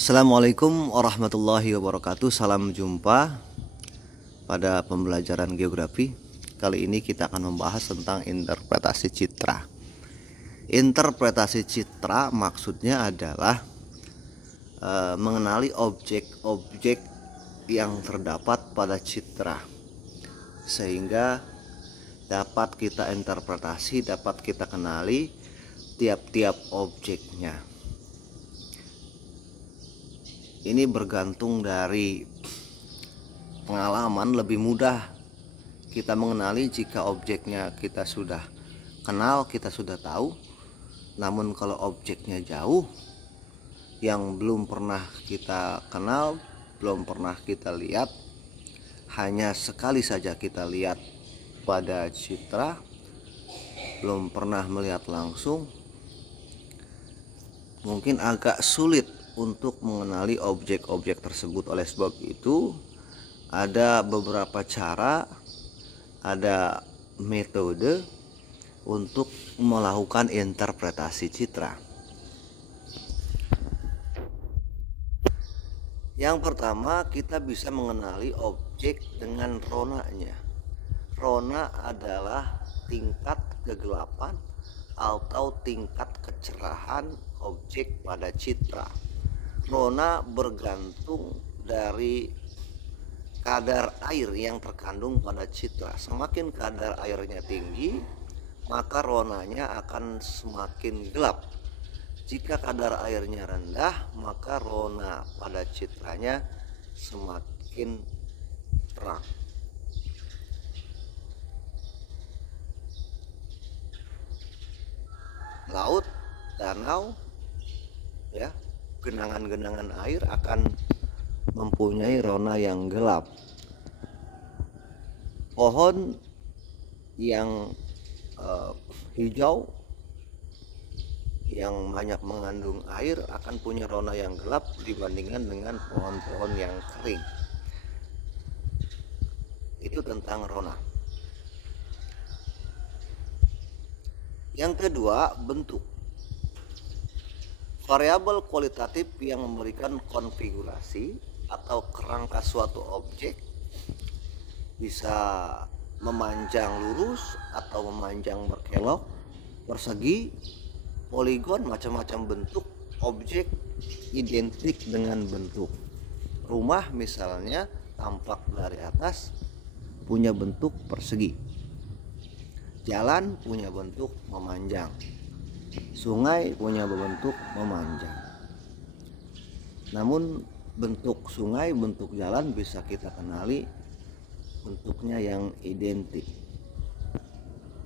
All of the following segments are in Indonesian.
Assalamualaikum warahmatullahi wabarakatuh. Salam jumpa pada pembelajaran geografi. Kali ini kita akan membahas tentang interpretasi citra. Interpretasi citra maksudnya adalah mengenali objek-objek yang terdapat pada citra, sehingga dapat kita interpretasi, dapat kita kenali tiap-tiap objeknya. Ini bergantung dari pengalaman. Lebih mudah kita mengenali jika objeknya kita sudah kenal, kita sudah tahu. Namun kalau objeknya jauh, yang belum pernah kita kenal, belum pernah kita lihat, hanya sekali saja kita lihat pada citra, belum pernah melihat langsung, mungkin agak sulit untuk mengenali objek-objek tersebut. Oleh sebab itu, ada beberapa cara, ada metode untuk melakukan interpretasi citra. Yang pertama, kita bisa mengenali objek dengan ronanya. Rona adalah tingkat kegelapan atau tingkat kecerahan objek pada citra. Rona bergantung dari kadar air yang terkandung pada citra. Semakin kadar airnya tinggi, maka ronanya akan semakin gelap. Jika kadar airnya rendah, maka rona pada citranya semakin terang. Laut, danau, ya, genangan-genangan air akan mempunyai rona yang gelap. Pohon yang hijau yang banyak mengandung air akan punya rona yang gelap dibandingkan dengan pohon-pohon yang kering. Itu tentang rona. Yang kedua, bentuk. Variabel kualitatif yang memberikan konfigurasi atau kerangka suatu objek, bisa memanjang lurus atau memanjang berkelok, persegi, poligon, macam-macam bentuk objek identik dengan bentuk. Rumah misalnya tampak dari atas punya bentuk persegi. Jalan punya bentuk memanjang. Sungai punya bentuk memanjang. Namun bentuk sungai, bentuk jalan bisa kita kenali bentuknya yang identik.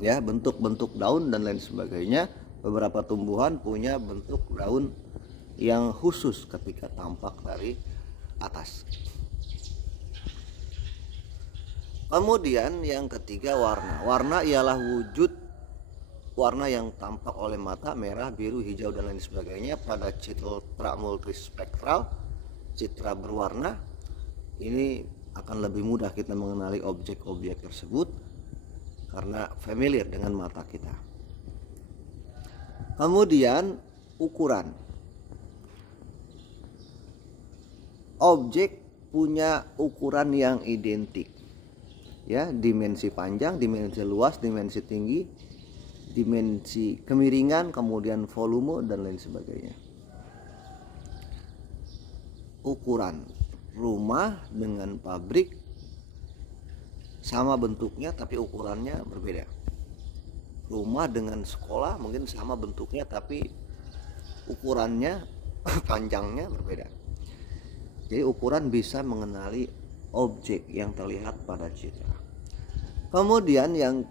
Ya, bentuk-bentuk daun dan lain sebagainya. Beberapa tumbuhan punya bentuk daun yang khusus ketika tampak dari atas. Kemudian yang ketiga, warna. Warna ialah wujud warna yang tampak oleh mata, merah, biru, hijau dan lain sebagainya pada citra multispektral, citra berwarna. Ini akan lebih mudah kita mengenali objek-objek tersebut karena familiar dengan mata kita. Kemudian ukuran. Objek punya ukuran yang identik. Ya, dimensi panjang, dimensi luas, dimensi tinggi, dimensi kemiringan, kemudian volume dan lain sebagainya. Ukuran rumah dengan pabrik sama bentuknya tapi ukurannya berbeda. Rumah dengan sekolah mungkin sama bentuknya tapi ukurannya panjangnya berbeda. Jadi ukuran bisa mengenali objek yang terlihat pada citra. Kemudian yang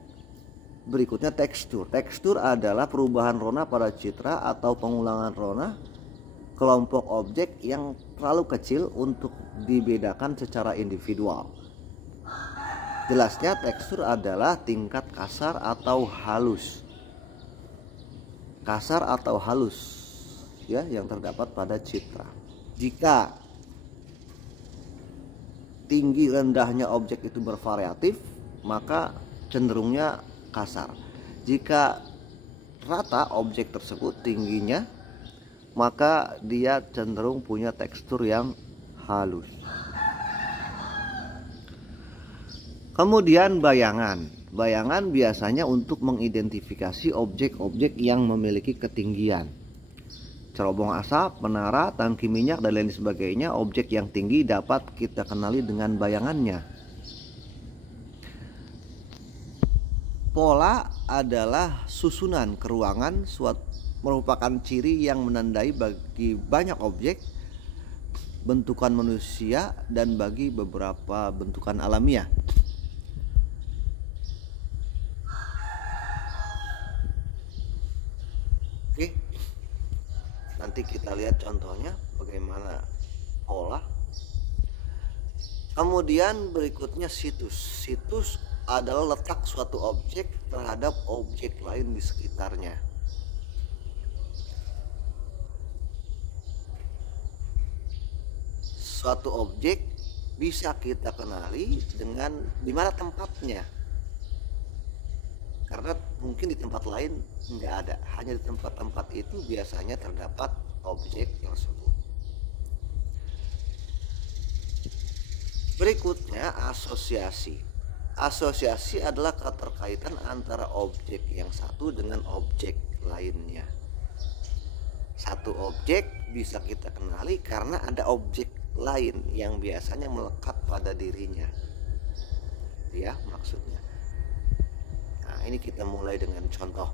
berikutnya, tekstur. Tekstur adalah perubahan rona pada citra atau pengulangan rona kelompok objek yang terlalu kecil untuk dibedakan secara individual. Jelasnya, tekstur adalah tingkat kasar atau halus. Kasar atau halus, ya, yang terdapat pada citra. Jika tinggi rendahnya objek itu bervariatif, maka cenderungnya kasar. Jika rata objek tersebut tingginya maka dia cenderung punya tekstur yang halus. Kemudian bayangan. Bayangan biasanya untuk mengidentifikasi objek-objek yang memiliki ketinggian. Cerobong asap, menara, tangki minyak, dan lain sebagainya. Objek yang tinggi dapat kita kenali dengan bayangannya. Pola adalah susunan keruangan, merupakan ciri yang menandai bagi banyak objek, bentukan manusia, dan bagi beberapa bentukan alamiah. Oke, nanti kita lihat contohnya bagaimana pola. Kemudian berikutnya situs. Situs adalah letak suatu objek terhadap objek lain di sekitarnya. Suatu objek bisa kita kenali dengan di mana tempatnya. Karena mungkin di tempat lain nggak ada, hanya di tempat-tempat itu biasanya terdapat objek tersebut. Berikutnya asosiasi. Asosiasi adalah keterkaitan antara objek yang satu dengan objek lainnya. Satu objek bisa kita kenali karena ada objek lain yang biasanya melekat pada dirinya. Ya, maksudnya. Nah, ini kita mulai dengan contoh.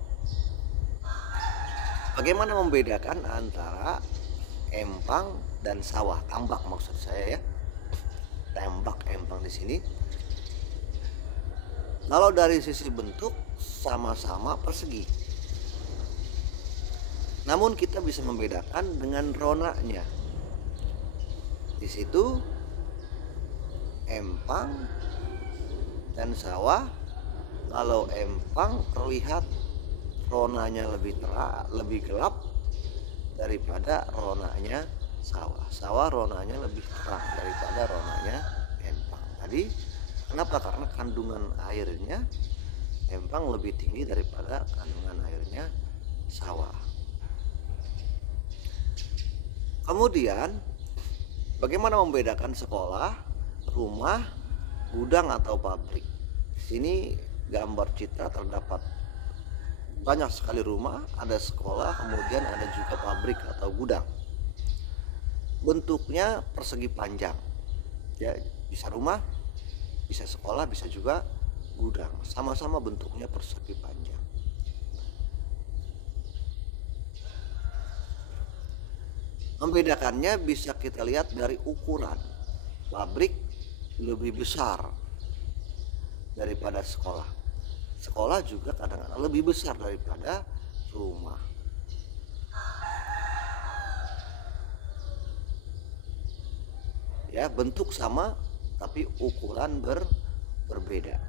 Bagaimana membedakan antara empang dan sawah, tambak maksud saya ya. Tambak, empang di sini. Kalau dari sisi bentuk sama-sama persegi. Namun kita bisa membedakan dengan ronanya. Di situ empang dan sawah. Kalau empang terlihat ronanya lebih terang, lebih gelap daripada ronanya sawah. Sawah ronanya lebih terang daripada ronanya empang. Tadi kenapa? Karena kandungan airnya empang lebih tinggi daripada kandungan airnya sawah. Kemudian bagaimana membedakan sekolah, rumah, gudang atau pabrik? Di sini gambar citra terdapat banyak sekali rumah, ada sekolah, kemudian ada juga pabrik atau gudang. Bentuknya persegi panjang. Ya, bisa rumah, bisa sekolah, bisa juga gudang. Sama-sama bentuknya persegi panjang. Membedakannya bisa kita lihat dari ukuran. Pabrik lebih besar daripada sekolah. Sekolah juga kadang-kadang lebih besar daripada rumah. Ya, bentuk sama tapi ukuran berbeda.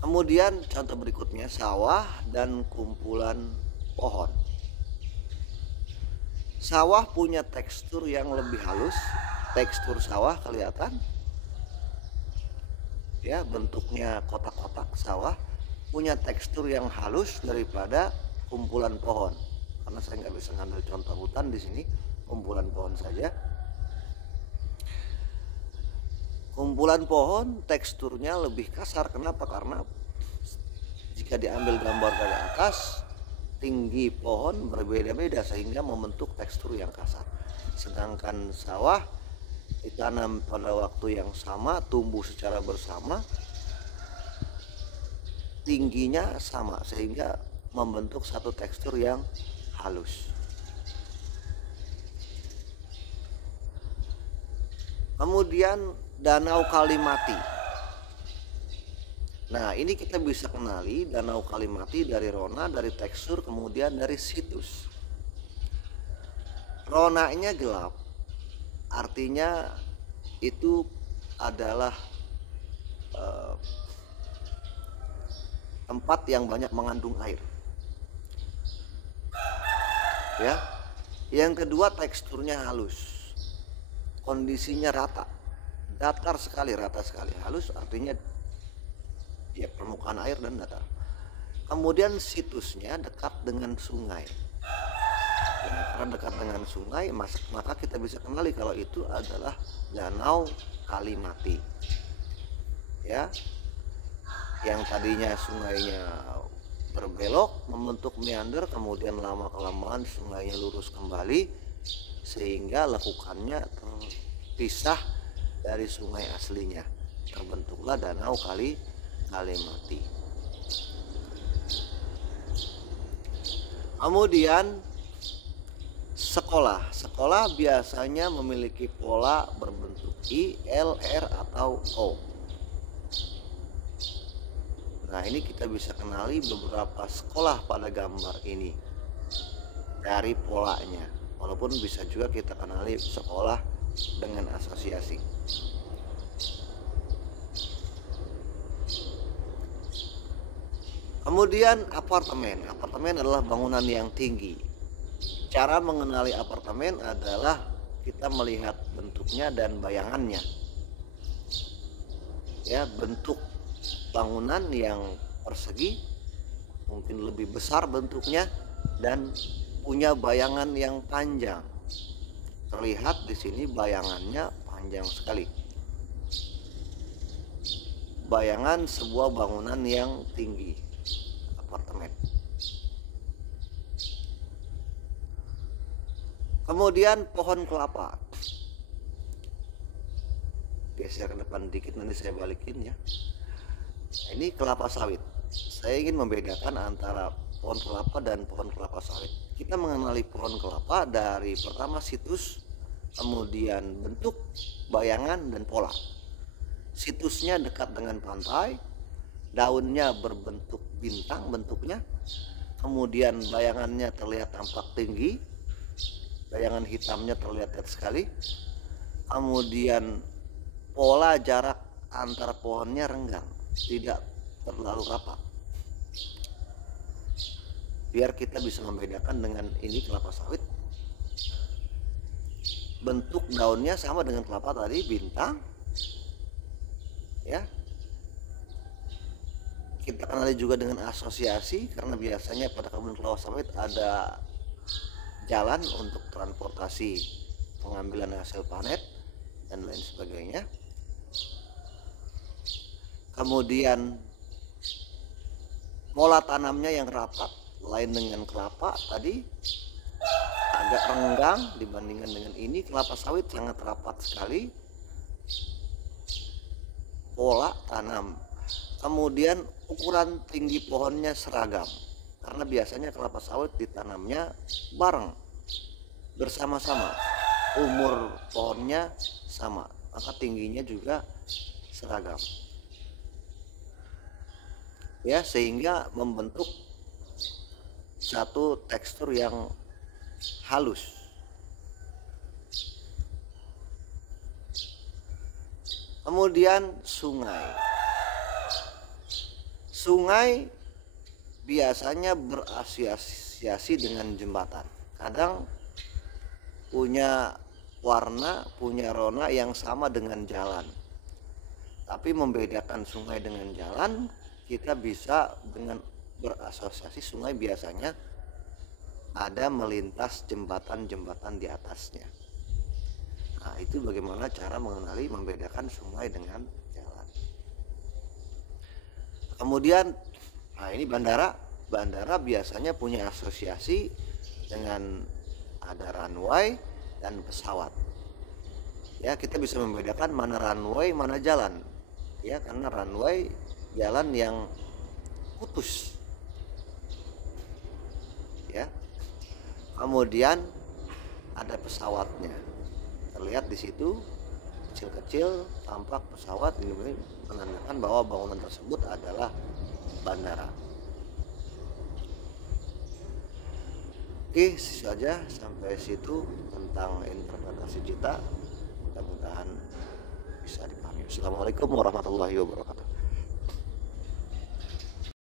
Kemudian contoh berikutnya sawah dan kumpulan pohon. Sawah punya tekstur yang lebih halus. Tekstur sawah kelihatan. Ya, bentuknya kotak-kotak sawah punya tekstur yang halus daripada kumpulan pohon. Karena saya nggak bisa ngambil contoh hutan di sini, kumpulan pohon saja. Kumpulan pohon teksturnya lebih kasar. Kenapa? Karena jika diambil gambar dari atas, tinggi pohon berbeda-beda sehingga membentuk tekstur yang kasar. Sedangkan sawah ditanam pada waktu yang sama, tumbuh secara bersama, tingginya sama sehingga membentuk satu tekstur yang halus. Kemudian Danau Kalimati. Nah, ini kita bisa kenali Danau Kalimati dari rona, dari tekstur, kemudian dari situs. Ronanya gelap, artinya itu adalah tempat yang banyak mengandung air. Ya. Yang kedua, teksturnya halus. Kondisinya rata. Datar sekali, rata sekali. Halus artinya ya permukaan air dan datar. Kemudian situsnya dekat dengan sungai. Ya, karena dekat dengan sungai, maka kita bisa kenali kalau itu adalah Danau Kalimati. Ya, yang tadinya sungainya berbelok membentuk meander, kemudian lama kelamaan sungainya lurus kembali sehingga lekukannya terpisah dari sungai aslinya, terbentuklah Danau Kalimati. Kemudian sekolah biasanya memiliki pola berbentuk I, L, R atau O. Nah, ini kita bisa kenali beberapa sekolah pada gambar ini dari polanya, walaupun bisa juga kita kenali sekolah dengan asosiasi. Kemudian apartemen adalah bangunan yang tinggi. Cara mengenali apartemen adalah kita melihat bentuknya dan bayangannya. Ya, bentuk bangunan yang persegi, mungkin lebih besar bentuknya dan punya bayangan yang panjang. Terlihat di sini bayangannya panjang sekali. Bayangan sebuah bangunan yang tinggi, apartemen. Kemudian pohon kelapa. Geser ke depan dikit, nanti saya balikin ya. Ini kelapa sawit. Saya ingin membedakan antara pohon kelapa dan pohon kelapa sawit. Kita mengenali pohon kelapa dari pertama situs, kemudian bentuk, bayangan, dan pola. Situsnya dekat dengan pantai, daunnya berbentuk bintang bentuknya, kemudian bayangannya terlihat tampak tinggi, bayangan hitamnya terlihat sekali, kemudian pola jarak antar pohonnya renggang, tidak terlalu rapat, biar kita bisa membedakan dengan ini kelapa sawit. Bentuk daunnya sama dengan kelapa tadi, bintang ya. Kita kenali juga dengan asosiasi, karena biasanya pada kebun kelapa sawit ada jalan untuk transportasi pengambilan hasil panen dan lain sebagainya. Kemudian pola tanamnya yang rapat, lain dengan kelapa tadi agak renggang dibandingkan dengan ini. Kelapa sawit sangat rapat sekali pola tanam. Kemudian ukuran tinggi pohonnya seragam, karena biasanya kelapa sawit ditanamnya bareng, bersama-sama, umur pohonnya sama, maka tingginya juga seragam ya, sehingga membentuk satu tekstur yang halus. Kemudian sungai biasanya berasosiasi dengan jembatan. Kadang punya warna, punya rona yang sama dengan jalan. Tapi membedakan sungai dengan jalan, kita bisa dengan berasosiasi sungai biasanya ada melintas jembatan-jembatan di atasnya. Nah, itu bagaimana cara mengenali, membedakan sungai dengan jalan. Kemudian, nah ini bandara biasanya punya asosiasi dengan ada runway dan pesawat. Ya, kita bisa membedakan mana runway, mana jalan. Ya, karena runway jalan yang putus. Ya. Kemudian ada pesawatnya. Terlihat di situ kecil-kecil tampak pesawat, ini menandakan bahwa bangunan tersebut adalah bandara. Oke, saja sampai situ tentang interpretasi cita. Mudah-mudahan bisa dipahami. Assalamualaikum warahmatullahi wabarakatuh.